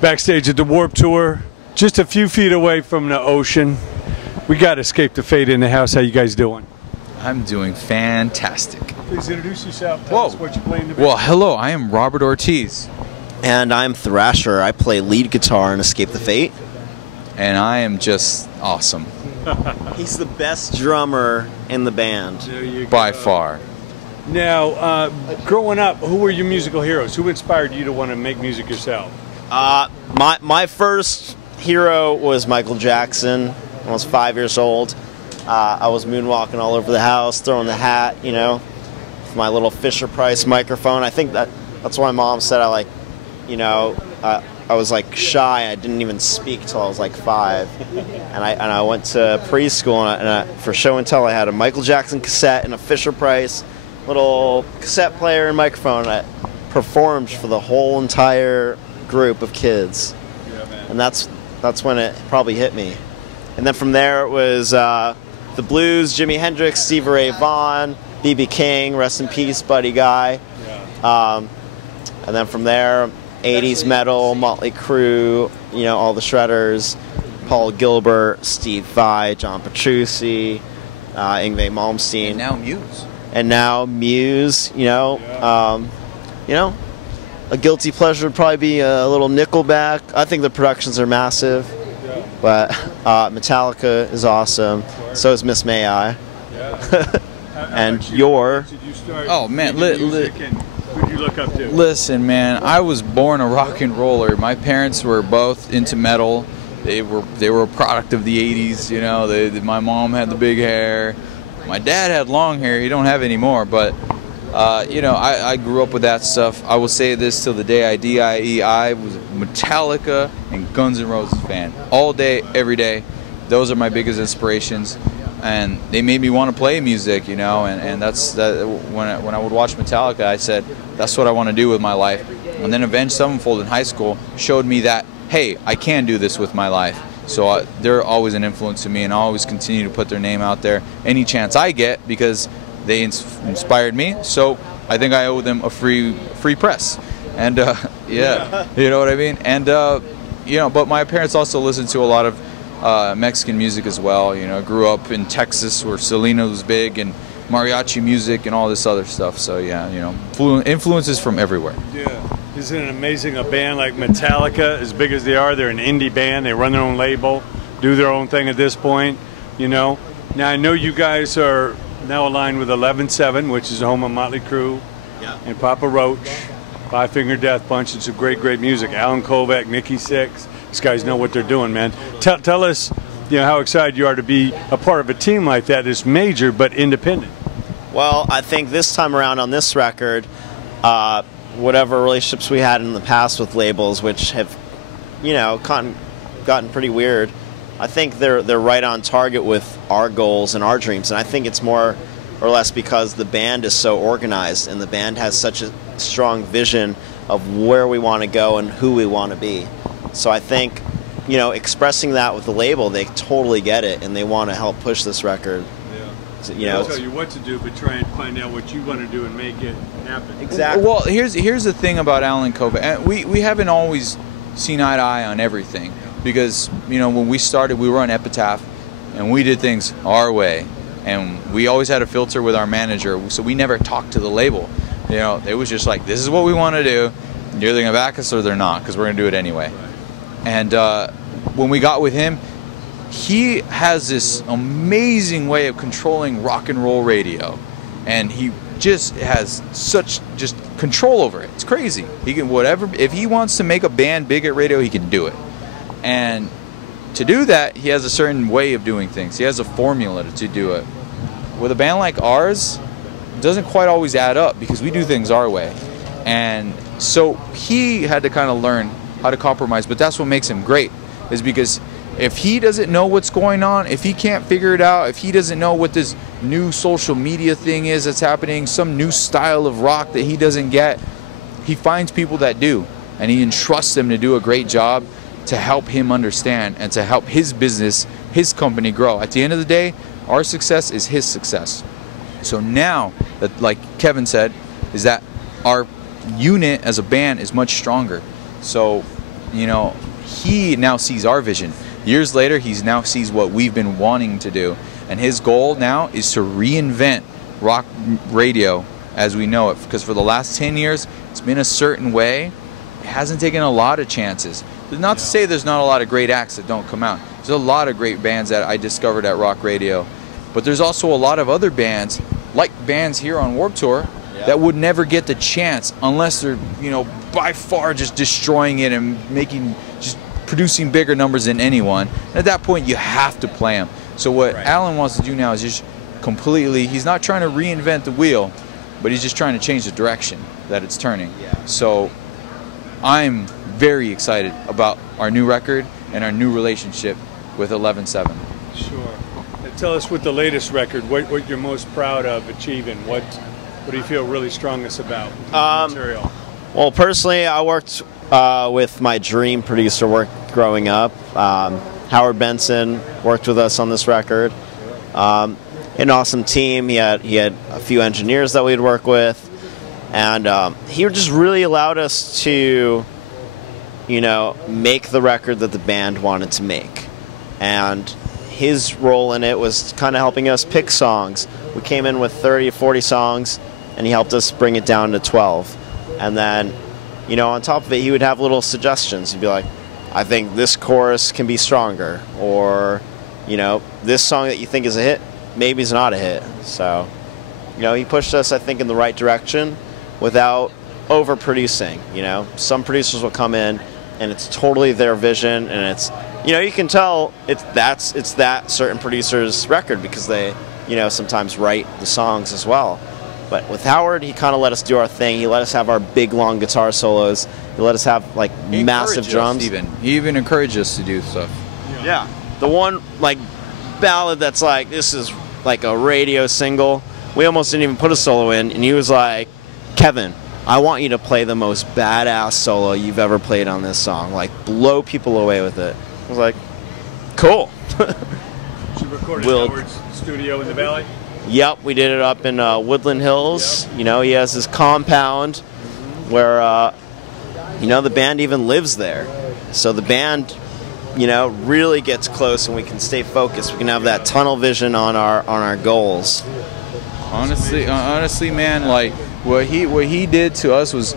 Backstage at the Warped Tour, just a few feet away from the ocean. We got Escape the Fate in the house. How you guys doing? I'm doing fantastic. Please introduce yourself. Tell us what you're playing today. Well, hello, I am Robert Ortiz. And I'm Thrasher. I play lead guitar in Escape the Fate. And I am just awesome. He's the best drummer in the band. There you go. By far. Now, growing up, who were your musical heroes? Who inspired you to want to make music yourself? My first hero was Michael Jackson. When I was 5 years old. I was moonwalking all over the house, throwing the hat, you know, with my little Fisher-Price microphone. I think that's why Mom said I was like shy. I didn't even speak till I was like 5, and I went to preschool and for show and tell I had a Michael Jackson cassette and a Fisher-Price little cassette player and microphone. I performed for the whole entire group of kids, and that's when it probably hit me. And then from there it was the blues, Jimi Hendrix, Stevie Ray Vaughan, B.B. King, rest in peace, Buddy Guy. And then from there, 80s metal, Motley Crue, you know, all the Shredders, Paul Gilbert, Steve Vai, John Petrucci, Yngwie Malmsteen. And now Muse, you know. A guilty pleasure would probably be a little Nickelback. I think the productions are massive. But Metallica is awesome. So is Miss May I. And your... Oh, man. Who do you look up to? Listen, man, I was born a rock and roller. My parents were both into metal. They were a product of the 80s, you know. My mom had the big hair. My dad had long hair. He don't have any more, but... you know, I grew up with that stuff. I will say this till the day I die. I was a Metallica and Guns N' Roses fan. All day, every day. Those are my biggest inspirations. And they made me want to play music, you know, and that's when I would watch Metallica, I said, that's what I want to do with my life. And then Avenged Sevenfold in high school showed me that, hey, I can do this with my life. So they're always an influence to me, and I always continue to put their name out there any chance I get, because they inspired me, so I think I owe them a free press. And yeah, you know what I mean. And you know, but my parents also listened to a lot of Mexican music as well. You know, I grew up in Texas where Selena was big, and mariachi music and all this other stuff. So yeah, you know, influences from everywhere. Yeah, isn't it amazing? A band like Metallica, as big as they are, they're an indie band. They run their own label, do their own thing at this point. You know, now I know you guys are now aligned with 11-7, which is the home of Motley Crue, and Papa Roach, Five Finger Death Punch. It's a great music. Alan Kovac, Nikki Sixx. These guys know what they're doing, man. Tell us, you know, how excited you are to be a part of a team like that. It's major but independent. Well, I think this time around on this record, whatever relationships we had in the past with labels, which have, you know, gotten pretty weird, I think they're right on target with our goals and our dreams, and I think it's more or less because the band is so organized and the band has such a strong vision of where we want to go and who we want to be. So I think, you know, expressing that with the label, they totally get it and they want to help push this record. Yeah. So, you know, they'll tell you what to do, but try and find out what you want to do and make it happen. Exactly. Well, here's the thing about Alan Kovac. And we haven't always seen eye to eye on everything. Because, you know, when we started, we were on Epitaph, and we did things our way. And we always had a filter with our manager, so we never talked to the label. You know, it was just like, this is what we want to do. You're either going to back us or they're not, because we're going to do it anyway. And when we got with him, he has this amazing way of controlling rock and roll radio. And he just has such just control over it. It's crazy. He can, whatever, if he wants to make a band big at radio, he can do it. And to do that, he has a certain way of doing things. He has a formula to do it. With a band like ours, it doesn't quite always add up because we do things our way. And so he had to kind of learn how to compromise, but that's what makes him great, is because if he doesn't know what's going on, if he can't figure it out, if he doesn't know what this new social media thing is that's happening, some new style of rock that he doesn't get, he finds people that do, and he entrusts them to do a great job to help him understand and to help his business, his company grow. At the end of the day, our success is his success. So now, that, like Kevin said, is that our unit as a band is much stronger. So you know, he now sees our vision. Years later, he now sees what we've been wanting to do. And his goal now is to reinvent rock radio as we know it. Because for the last 10 years, it's been a certain way. It hasn't taken a lot of chances. Not to say there's not a lot of great acts that don't come out. There's a lot of great bands that I discovered at rock radio. But there's also a lot of other bands, like bands here on Warped Tour, that would never get the chance unless they're, you know, by far just destroying it and just producing bigger numbers than anyone. And at that point, you have to play them. So what Alan wants to do now is just completely, he's not trying to reinvent the wheel, but he's just trying to change the direction that it's turning. So I'm very excited about our new record and our new relationship with 11/7. Sure. And tell us with the latest record, what you're most proud of achieving. What do you feel really strongest about material? Well, personally, I worked with my dream producer growing up. Howard Benson worked with us on this record. An awesome team. He had a few engineers that we'd work with, and he just really allowed us to, you know, make the record that the band wanted to make. And his role in it was kind of helping us pick songs. We came in with 30 or 40 songs, and he helped us bring it down to 12. And then, you know, on top of it, he would have little suggestions. He'd be like, I think this chorus can be stronger, or, you know, this song that you think is a hit, maybe is not a hit. So, you know, he pushed us, I think, in the right direction without overproducing. You know, some producers will come in and it's totally their vision, and it's, you know, you can tell it's that certain producer's record because they, you know, sometimes write the songs as well. But with Howard, he kind of let us do our thing. He let us have our big, long guitar solos. He let us have, like, massive drums. He even encouraged us to do stuff. Yeah. The one, like, ballad that's like, this is like a radio single, we almost didn't even put a solo in, and he was like, Kevin, I want you to play the most badass solo you've ever played on this song. Like, blow people away with it. I was like, cool. You recorded in Howard's studio in the Valley? Yep, we did it up in Woodland Hills. Yep. You know, he has his compound where, you know, the band even lives there. So the band, you know, really gets close, and we can stay focused. We can have that tunnel vision on our goals. Honestly, man, like what he did to us was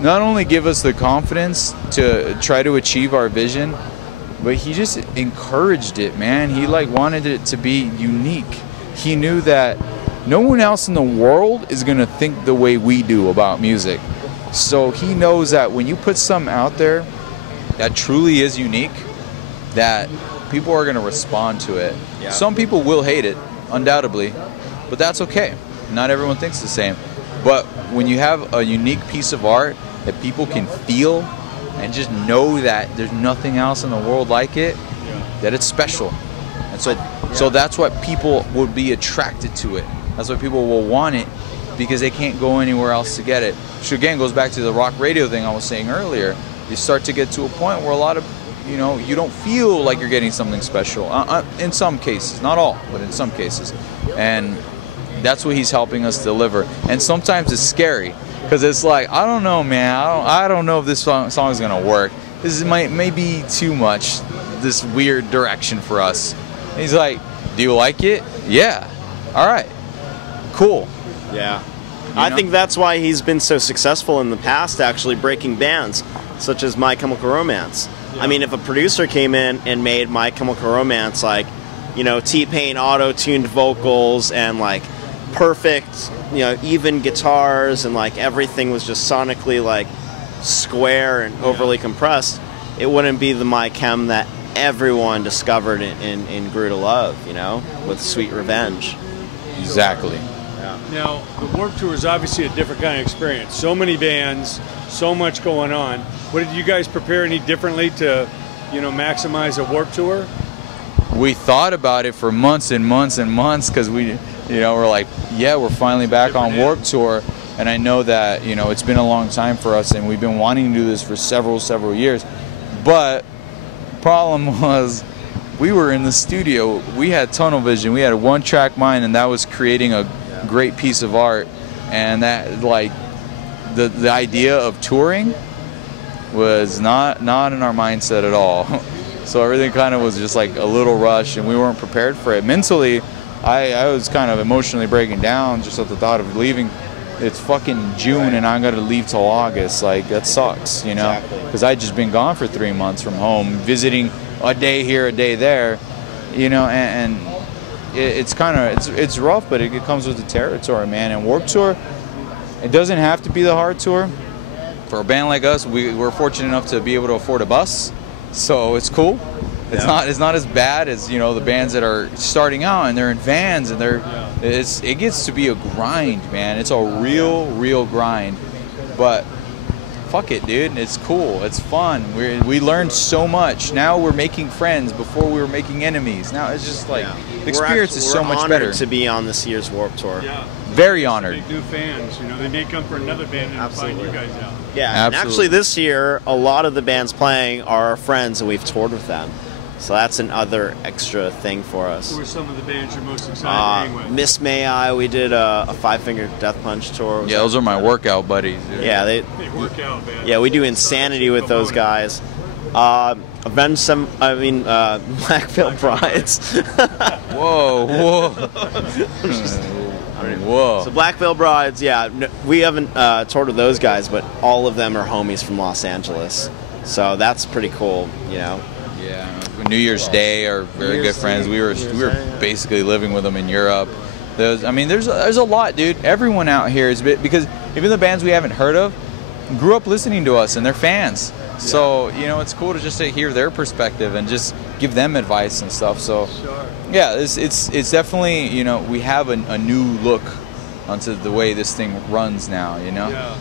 not only give us the confidence to try to achieve our vision, but he just encouraged it, man. He like wanted it to be unique. He knew that no one else in the world is gonna think the way we do about music. So he knows that when you put something out there that truly is unique, that people are gonna respond to it. Yeah. Some people will hate it, undoubtedly, but that's okay. Not everyone thinks the same. But when you have a unique piece of art that people can feel and just know that there's nothing else in the world like it, that it's special. And so that's what people would be attracted to it. That's why people will want it, because they can't go anywhere else to get it. Which again goes back to the rock radio thing I was saying earlier. You start to get to a point where a lot of, you know, you don't feel like you're getting something special. In some cases, not all, but in some cases. And that's what he's helping us deliver. And sometimes it's scary, because it's like, I don't know, man. I don't know if this song is gonna work. This may be too much, this weird direction for us. And he's like, do you like it? Yeah. All right. Cool. Yeah. I think that's why he's been so successful in the past, actually breaking bands, such as My Chemical Romance. Yeah. I mean, if a producer came in and made My Chemical Romance, like, you know, T-Pain auto-tuned vocals and, like, perfect, you know, even guitars, and, like, everything was just sonically, like, square and overly compressed, it wouldn't be the My Chem that everyone discovered in Grew to Love, you know, with Sweet Revenge. Exactly. Yeah. Now, the Warped Tour is obviously a different kind of experience. So many bands, so much going on. What did you guys prepare any differently to, you know, maximize a Warped Tour? We thought about it for months and months and months, because we, you know, we're like, yeah, we're finally back on Warped Tour. And I know that, you know, it's been a long time for us, and we've been wanting to do this for several years. But problem was, we were in the studio, we had tunnel vision, we had a one-track mind, and that was creating a great piece of art. And that, like, the idea of touring was not in our mindset at all. So everything kind of was just like a little rush, and we weren't prepared for it. Mentally, I was kind of emotionally breaking down just at the thought of leaving. It's fucking June and I'm gonna leave till August. Like, that sucks, you know? Because I'd just been gone for 3 months from home, visiting a day here, a day there, you know, and it's kind of, it's rough, but it comes with the territory, man. And Warped Tour, it doesn't have to be the hard tour. For a band like us, we're fortunate enough to be able to afford a bus, so it's cool. It's not as bad as, you know, the bands that are starting out and they're in vans and it gets to be a grind, man. It's a real grind. But fuck it, dude. It's cool. It's fun. We learned so much. Now we're making friends. Before we were making enemies. Now it's just like the experience is so much better. To be on this year's Warped Tour. Yeah. Very honored. Big new fans, you know, they may come for another band and find you guys out. Yeah, and actually this year, a lot of the bands playing are our friends, and we've toured with them. So that's another extra thing for us. Who are some of the bands you're most excited to hang with? Miss May I, we did a Five Finger Death Punch tour. Yeah, those are my workout buddies. Dude. Yeah, they work out, man. Yeah, we do Insanity with those guys. Black Veil Brides. Whoa. Whoa. So Black Veil Brides, yeah, we haven't toured with those guys, but all of them are homies from Los Angeles. So that's pretty cool, you know. Yeah, New Year's Day are very good friends. We were basically living with them in Europe. There's a lot, dude. Everyone out here is because even the bands we haven't heard of grew up listening to us and they're fans. So, you know, it's cool to just to hear their perspective and just give them advice and stuff. So, yeah, it's definitely, you know, we have a new look onto the way this thing runs now, you know? Yeah.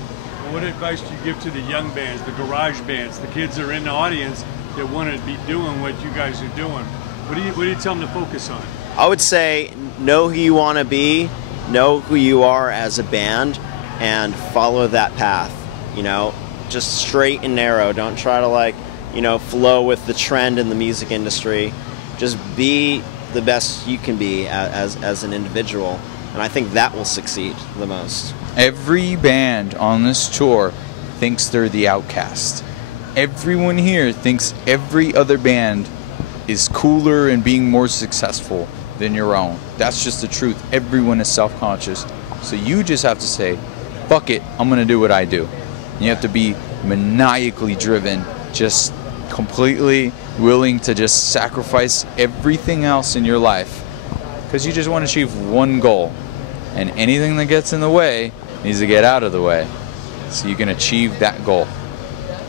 Well, what advice do you give to the young bands, the garage bands, the kids that are in the audience that want to be doing what you guys are doing? What do you tell them to focus on? I would say know who you want to be, know who you are as a band, and follow that path, you know? Just straight and narrow. Don't try to, like, you know, flow with the trend in the music industry. Just be the best you can be as an individual, and I think that will succeed the most. Every band on this tour thinks they're the outcast. Everyone here thinks every other band is cooler and being more successful than your own. That's just the truth. Everyone is self-conscious. So you just have to say, fuck it, I'm gonna do what I do. You have to be maniacally driven, just completely willing to just sacrifice everything else in your life because you just want to achieve one goal, and anything that gets in the way needs to get out of the way so you can achieve that goal.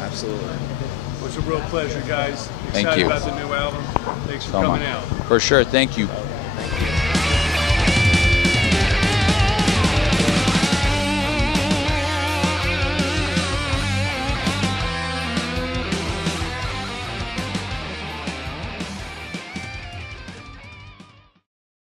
Absolutely. Well, it's a real pleasure, guys. Thank Excited you. about the new album. Thanks for coming out. For sure. Thank you.